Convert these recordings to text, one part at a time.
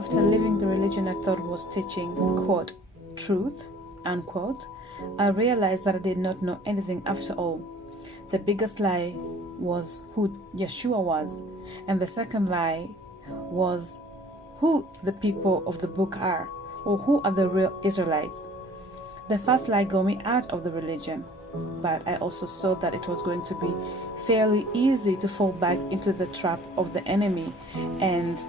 after leaving the religion I thought was teaching, quote, truth, unquote, I realized that I did not know anything after all. The biggest lie was who Yeshua was, and the second lie was who the people of the book are, or who are the real Israelites. The first lie got me out of the religion, but I also saw that it was going to be fairly easy to fall back into the trap of the enemy and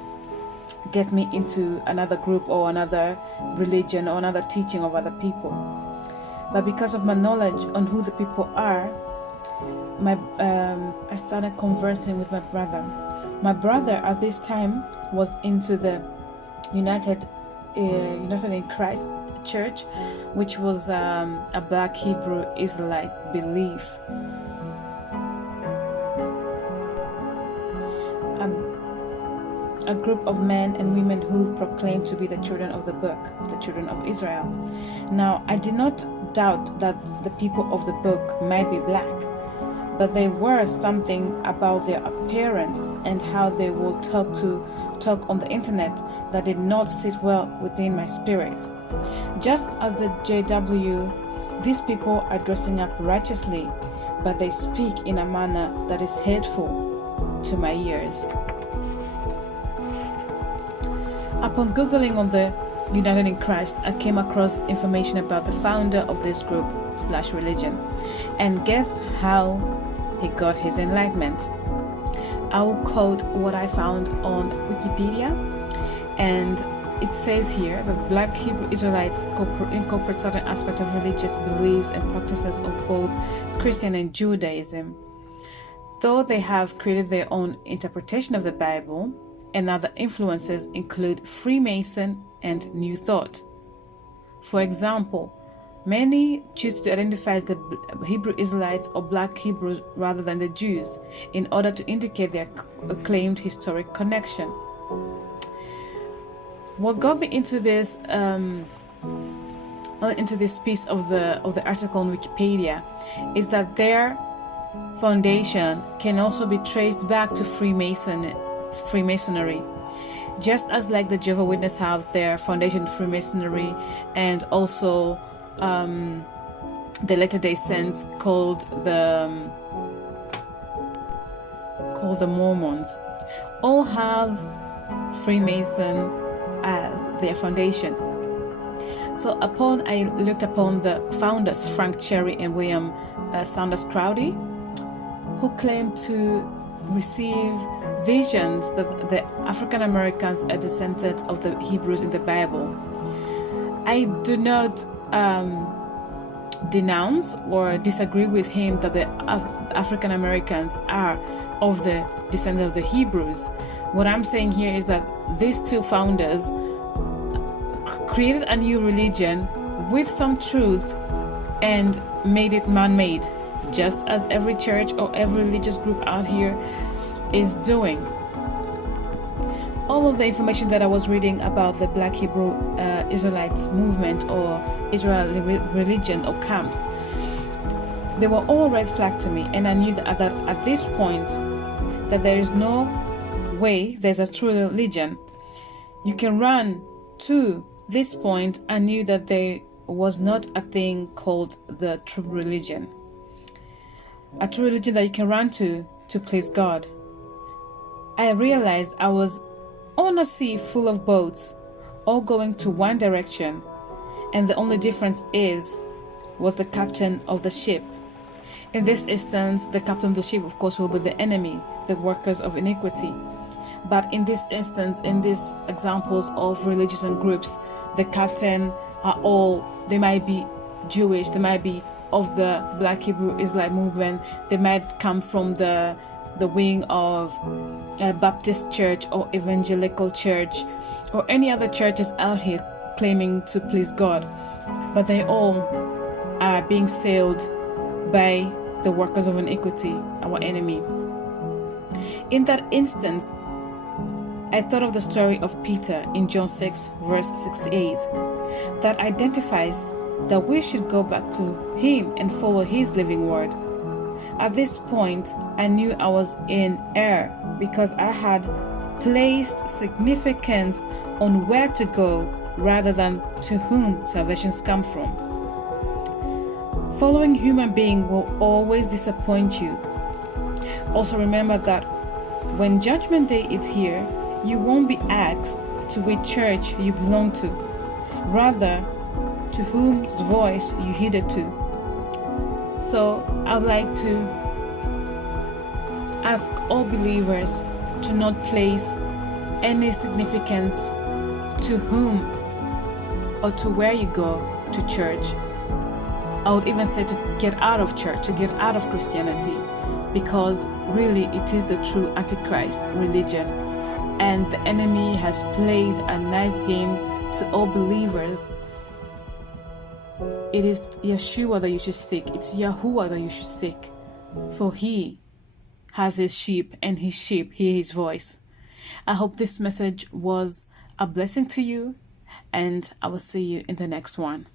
get me into another group or another religion or another teaching of other people. But because of my knowledge on who the people are, I started conversing with my brother. My brother at this time was into the United in Christ church, which was a black Hebrew Israelite belief. A group of men and women who proclaimed to be the children of the book, the children of Israel. Now, I did not doubt that the people of the book might be black, but there were something about their appearance and how they will talk on the internet that did not sit well within my spirit. Just as the JW, these people are dressing up righteously, but they speak in a manner that is hateful to my ears. Upon Googling on the United in Christ, I came across information about the founder of this group/religion. And guess how he got his enlightenment? I will quote what I found on Wikipedia, and it says here that black Hebrew Israelites incorporate certain aspects of religious beliefs and practices of both Christian and Judaism. Though they have created their own interpretation of the Bible, and other influences include Freemason and New Thought. For example, many choose to identify as the Hebrew Israelites or black Hebrews rather than the Jews in order to indicate their claimed historic connection. What got me into this piece of the article on Wikipedia is that their foundation can also be traced back to Freemasonry, just as like the Jehovah's Witnesses have their foundation in Freemasonry, and also the Latter-day Saints called the Mormons, all have Freemason as their foundation. So I looked upon the founders, Frank Cherry and William Saunders Crowdy, who claimed to receive visions that the African Americans are descendants of the Hebrews in the Bible. I do not denounce or disagree with him that the African Americans are of the descendants of the Hebrews. What I'm saying here is that these two founders created a new religion with some truth and made it man-made, just as every church or every religious group out here is doing. All of the information that I was reading about the Black Hebrew Israelites movement or Israeli religion or camps, they were all red flag to me, and I knew that at this point that there is no way there's a true religion. You can run to this point. I knew that there was not a thing called the true religion, a true religion that you can run to please God. I realized I was on a sea full of boats, all going to one direction, and the only difference was the captain of the ship. In this instance, the captain of the ship, of course, will be the enemy, the workers of iniquity. But in this instance, in these examples of religions and groups, the captain are all, they might be Jewish, they might be of the Black Hebrew Israelite movement, they might come from the wing of a Baptist church or evangelical church or any other churches out here claiming to please God, but they all are being sailed by the workers of iniquity, our enemy. In that instance, I thought of the story of Peter in John 6 verse 68 that identifies that we should go back to him and follow his living word. At this point, I knew I was in error because I had placed significance on where to go rather than to whom salvations come from. Following human beings will always disappoint you. Also remember that when Judgment Day is here, you won't be asked to which church you belong to, rather to whose voice you heeded to. So I'd like to ask all believers to not place any significance to whom or to where you go to church. I would even say to get out of church, to get out of Christianity, because really it is the true Antichrist religion, and the enemy has played a nice game to all believers. It is Yeshua that you should seek. It's Yahuwah that you should seek, for he has his sheep, and his sheep hear his voice. I hope this message was a blessing to you, and I will see you in the next one.